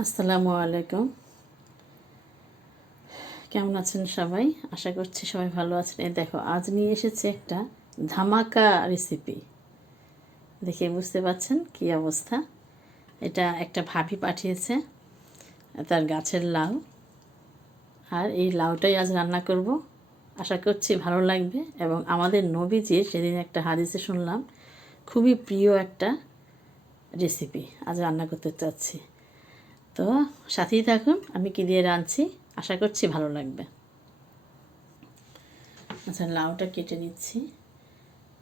আসসালামু আলাইকুম। কেমন আছেন সবাই? আশা করছি সবাই ভালো আছেন। এই দেখো, আজ নিয়ে এসেছে একটা ধামাকা রেসিপি দেখে বুঝতে পারছেন কি অবস্থা? এটা একটা ভাবি পাঠিয়েছে, তার গাছের লাউ। আর এই লাউটাই আজ রান্না করব। আশা করছি ভালো লাগবে। এবং আমাদের নবীজির সেদিন একটা হাদিসে শুনলাম, খুবই প্রিয় একটা রেসিপি আজ রান্না করতে চাচ্ছি। তো সাথেই থাকুন, আমি কী দিয়ে রাঁধছি? আশা করছি ভালো লাগবে। আচ্ছা লাউটা কেটে নিচ্ছি।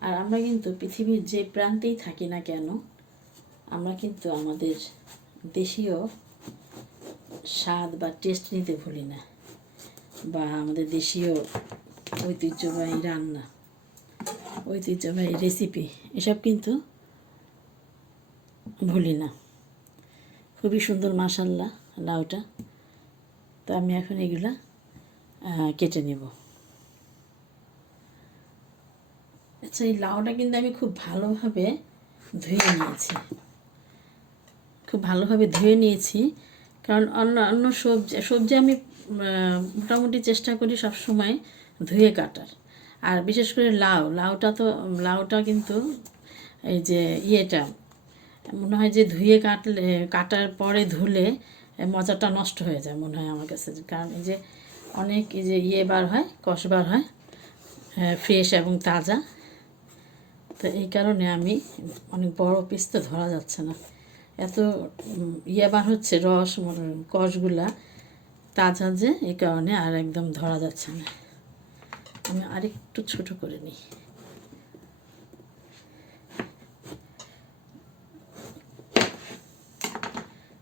আর আমরা কিন্তু পৃথিবীর যে প্রান্তেই থাকি না কেন, আমরা কিন্তু আমাদের দেশীয় স্বাদ বা টেস্ট নিতে ভুলি না, বা আমাদের দেশীয় ঐতিহ্যবাহী রান্না, ঐতিহ্যবাহী রেসিপি এসব কিন্তু ভুলি না। খুবই সুন্দর মাসাল্লাহ লাউটা তো আমি এখন এগুলা কেটে নেব। আচ্ছা এই লাউটা কিন্তু আমি খুব ভালোভাবে ধুয়ে নিয়েছি। খুব ভালোভাবে ধুয়ে নিয়েছি, কারণ অন্য অন্য সবজি সবজি আমি মোটামুটি চেষ্টা করি সব সময় ধুয়ে কাটার। আর বিশেষ করে লাউ, লাউটা তো, লাউটা কিন্তু এই যে ইয়েটা মনে হয় যে ধুয়ে কাটলে কাটার পরে ধুলে মজাটা নষ্ট হয়ে যায় মনে হয় আমার কাছে। কারণ এই যে অনেক এই যে ইয়ে বার হয় কষ বার হয় ফ্রেশ এবং তাজা। তো এই কারণে আমি অনেক বড় পিস তো ধরা যাচ্ছে না। এত উম, ইয়ে বার হচ্ছে রস মনে- কষগুলা তাজা যে এই কারণে আর একদম ধরা যাচ্ছে না। আমি আরেকটু ছোট করে নিই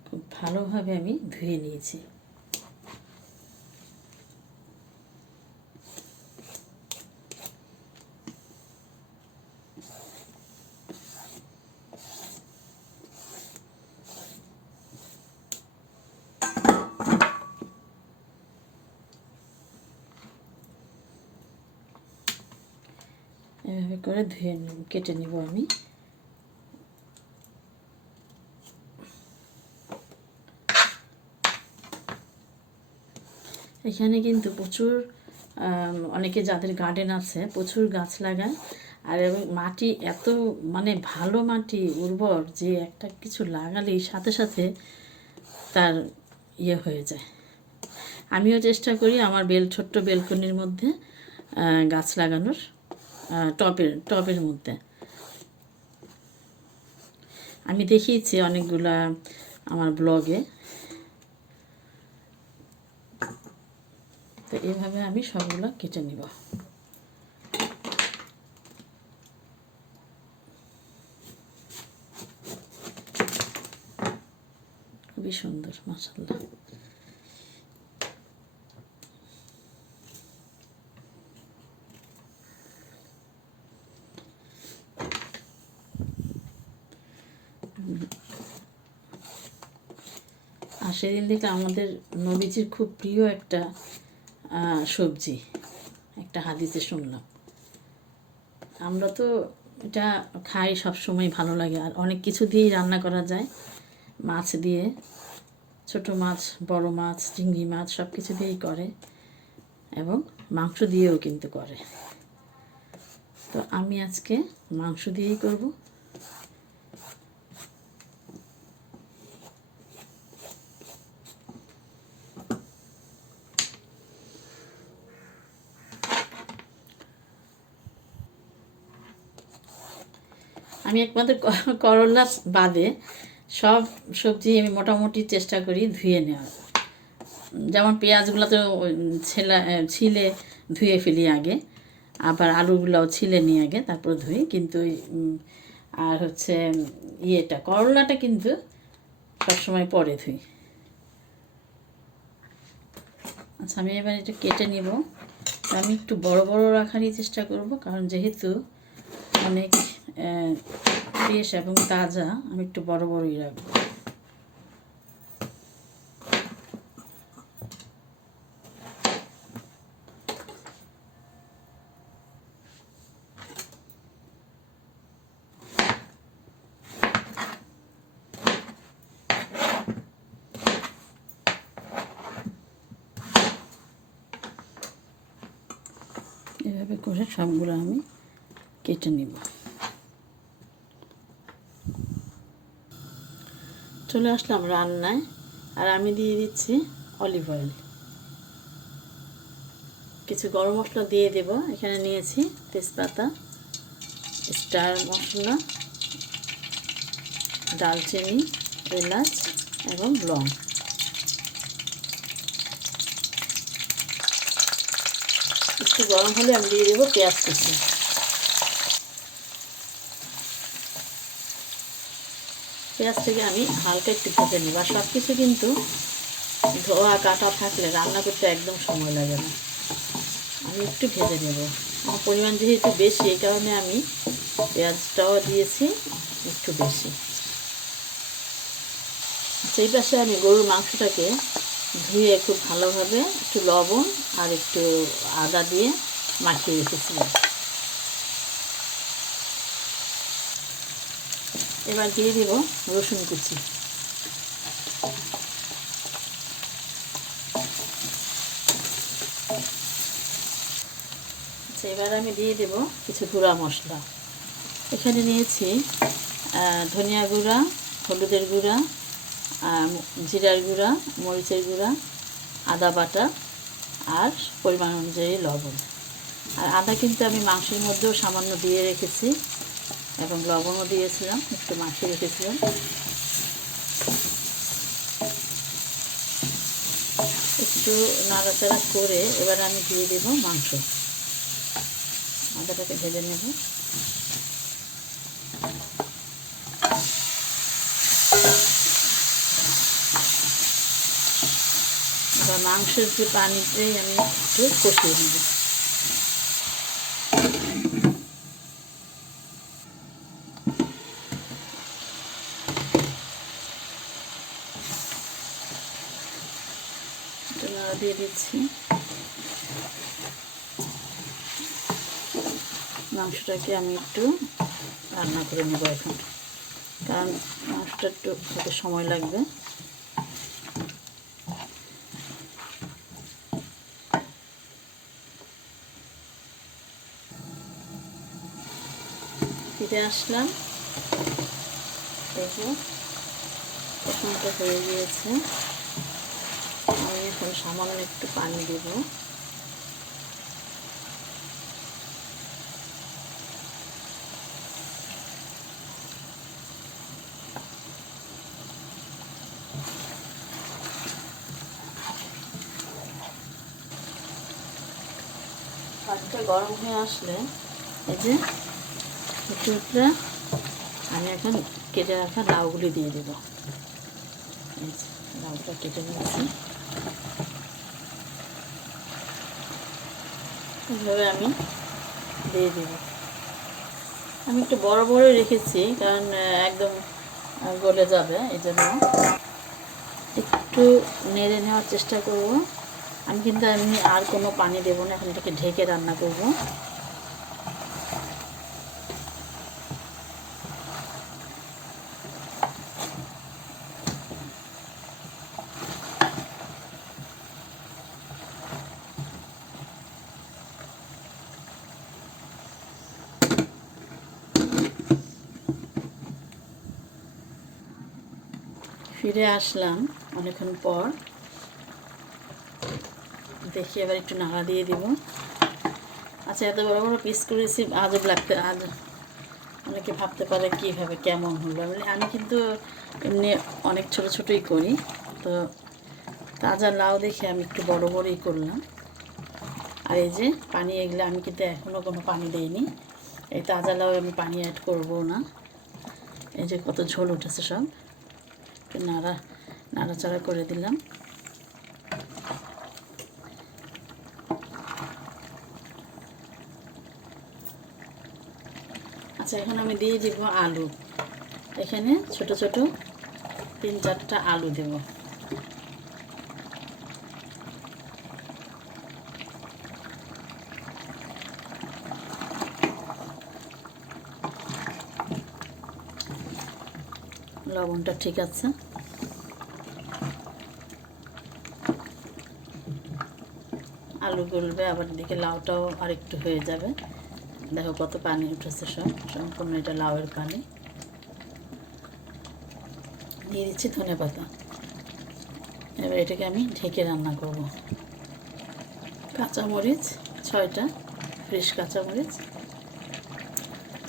খুব ভালোভাবে আমি ধুয়ে নিয়েছি। এভাবে করে ধুয়ে নিব কেটে নিব আমি। এখানে কিন্তু প্রচুর অনেকে যাদের গার্ডেন আছে প্রচুর গাছ লাগায়। আর এবং মাটি এত মানে ভালো মাটি উর্বর যে একটা কিছু লাগালেই সাথে সাথে তার ইয়ে হয়ে যায়। আমিও চেষ্টা করি আমার বেল ছোট্ট বেলকনির মধ্যে গাছ লাগানোর আহ, টবের টবের মধ্যে। আমি দেখিয়েছি অনেকগুলা আমার ব্লগে তো এইভাবে আমি সবগুলো কেটে নিব। খুবই সুন্দর মাসাল্লাহ আর সেদিন থেকে আমাদের নবীজির খুব প্রিয় একটা সবজি। একটা হাদিসে শুনলাম। আমরা তো এটা খাই সব সময় ভালো লাগে। আর অনেক কিছু দিয়েই রান্না করা যায়। মাছ দিয়ে, ছোট মাছ, বড় মাছ, চিংড়ি মাছ সব কিছু দিয়েই করে। এবং মাংস দিয়েও কিন্তু করে। তো আমি আজকে মাংস দিয়েই করব। আমি একমাত্র করলা বাদে সব সবজি আমি মোটামুটি চেষ্টা করি ধুয়ে নেওয়ার। যেমন পেঁয়াজগুলো তো ছেলা ছিলে ধুয়ে ফেলি আগে, আবার আলুগুলোও ছিলে নিই আগে, তারপর ধুই। কিন্তু আর হচ্ছে, ইয়েটা, করলাটা কিন্তু সবসময় পরে ধুই। আচ্ছা আমি এবার এটা কেটে নিব। আমি একটু বড় বড় রাখারই চেষ্টা করব, কারণ যেহেতু অনেক ফ্রেশ এবং তাজা আমি একটু বড় বড়ই রাখব। এভাবে করে সবগুলো আমি কেটে নেব। চলে আসলাম রান্নায় আর আমি দিয়ে দিচ্ছি অলিভ অয়েল। কিছু গরম মশলা দিয়ে দেব। এখানে নিয়েছি তেজপাতা, স্টার মশলা ডালচিনি এলাচ এবং লং। একটু গরম হলে আমি দিয়ে দেবো পেঁয়াজ কুচি। পেঁয়াজটাকে আমি হালকা একটু ভেজে নেব। আর সব কিছু কিন্তু ধোয়া, কাটা থাকলে রান্না করতে একদম সময় লাগে না। আমি একটু ভেজে নেব। আমার পরিমাণ যেহেতু বেশি, এই কারণে আমি পেঁয়াজটাও দিয়েছি একটু বেশি। সেই পাশে আমি গরুর মাংসটাকে ধুয়ে খুব ভালোভাবে একটু লবণ আর একটু আদা দিয়ে মাখিয়ে রেখেছিলাম। এবার দিয়ে দেব রসুন কুচি। আচ্ছা এবার আমি দিয়ে দেব কিছু গুঁড়া মশলা। এখানে নিয়েছি ধনিয়া গুঁড়া, হলুদের গুঁড়া জিরার গুঁড়া, মরিচের গুঁড়া, আদা বাটা আর পরিমাণ অনুযায়ী লবণ। আর আদা কিন্তু আমি মাংসের মধ্যেও সামান্য দিয়ে রেখেছি। এবং লবণও দিয়েছিলাম, একটু মাখিয়ে রেখেছিলাম। একটু নাড়াচাড়া করে এবার আমি দিয়ে দেব মাংস। আদাটাকে ভেজে নেব। মাংসের যে পানিতে আমি একটু কষিয়ে নেব একটু নাড়া দিয়ে দিচ্ছি। মাংসটাকে আমি একটু রান্না করে নেব এখন, কারণ মাংসটা একটু হতে সময় লাগবে। ফিরে আসলাম। এই যে হয়ে গিয়েছে। আমি সামান্য একটু পানি দেব। পানিটা গরম হয়ে আসলে এই যে একটু আমি এখন কেটে রাখা লাউগুলি দিয়ে দেবো। লাউটা কেটে নিয়েছি। এইভাবে আমি দিয়ে দেব। আমি একটু বড় বড় রেখেছি, কারণ একদম গলে যাবে এই জন্য একটু নেড়ে নেওয়ার চেষ্টা করব। আমি কিন্তু, আমি আর কোনো পানি দেবো না, এখন এটাকে ঢেকে রান্না করব। ফিরে আসলাম অনেকক্ষণ পর। দেখি এবার একটু নাড়া দিয়ে দিব। আচ্ছা এত বড় বড় পিস করেছি আজব লাগতে, আজ অনেকে ভাবতে পারে কীভাবে কেমন হলো। আমি আমি কিন্তু এমনি অনেক ছোট ছোটই করি, তো তাজা লাউ দেখে আমি একটু বড় বড়ই করলাম। আর এই যে পানি, এগুলো আমি কিন্তু এখনও কোনো পানি দিইনি। এই তাজা লাউ আমি পানি অ্যাড করব না। এই যে কত ঝোল উঠেছে সব। একটু নাড়া, নাড়াচাড়া করে দিলাম। আচ্ছা এখন আমি দিয়ে দিব আলু। এখানে ছোট ছোট তিন চারটা আলু দেব। লবণটা ঠিক আছে। আলু গলবে, আবার এদিকে লাউটাও আরেকটু হয়ে যাবে। দেখো কত পানি উঠেছে সব, সম্পূর্ণ এটা লাউয়ের পানি। দিয়ে দিচ্ছি ধনে পাতা। এবার এটাকে আমি ঢেকে রান্না করব। কাঁচামরিচ, ছয়টা, ফ্রেশ কাঁচামরিচ।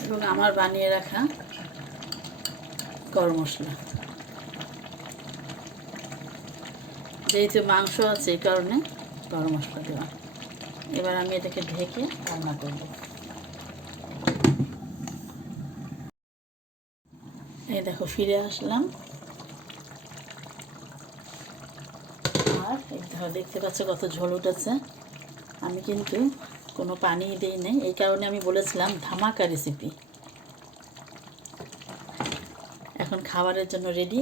এবং আমার বানিয়ে রাখা গরম মশলা। যেহেতু মাংস আছে এই কারণে গরম মশলা দেওয়া। এবার আমি এটাকে ঢেকে রান্না করব। এই দেখো, ফিরে আসলাম। আর দেখতে পাচ্ছ কত ঝোল উঠেছে। আমি কিন্তু কোনো পানি দিই নাই। এই কারণে আমি বলেছিলাম ধামাকা রেসিপি এখন খাবারের জন্য রেডি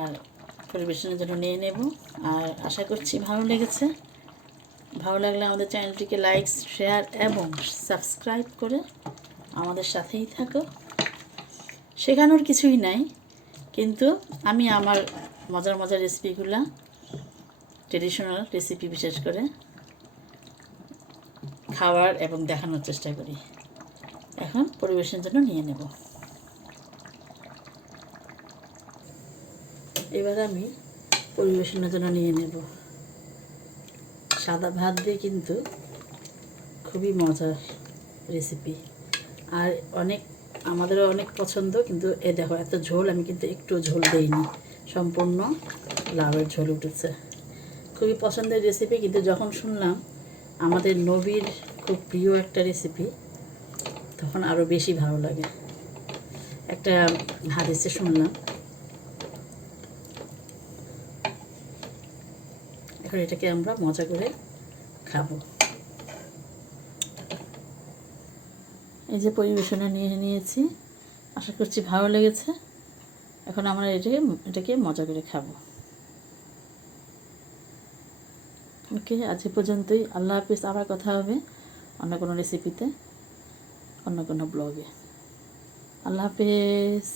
আর পরিবেশনের জন্য নিয়ে নেব। আর আশা করছি ভালো লেগেছে। ভালো লাগলে আমাদের চ্যানেলটিকে লাইক শেয়ার এবং সাবস্ক্রাইব করে আমাদের সাথেই থাকো। শেখানোর কিছুই নাই, কিন্তু আমি আমার মজার মজার রেসিপিগুলো ট্রেডিশনাল রেসিপি বিশেষ করে, খাওয়ার এবং দেখানোর চেষ্টা করি। এখন পরিবেশনের জন্য নিয়ে নেব। এবার আমি পরিবেশনের জন্য নিয়ে নেব। সাদা ভাত দিয়ে কিন্তু খুবই মজার রেসিপি আর অনেক, আমাদেরও অনেক পছন্দ, কিন্তু এ দেখো, এত ঝোল, আমি কিন্তু একটু ঝোল দেইনি। সম্পূর্ণ লাউয়ের ঝোল উঠেছে। খুবই পছন্দের রেসিপি কিন্তু যখন শুনলাম আমাদের নবীর খুব প্রিয় একটা রেসিপি তখন আরও বেশি ভালো লাগে। একটা হাদিসে শুনলাম এখন এটাকে আমরা মজা করে খাব। এই যে পরিবেশনে নিয়ে নিয়েছি, আশা করছি ভালো লেগেছে। এখন আমরা এটাকে এটাকে মজা করে খাব। ওকে, আজ পর্যন্তই। আল্লাহ হাফিজ, আবার কথা হবে অন্য কোনো রেসিপিতে অন্য কোনো ব্লগে আল্লাহ হাফিজ।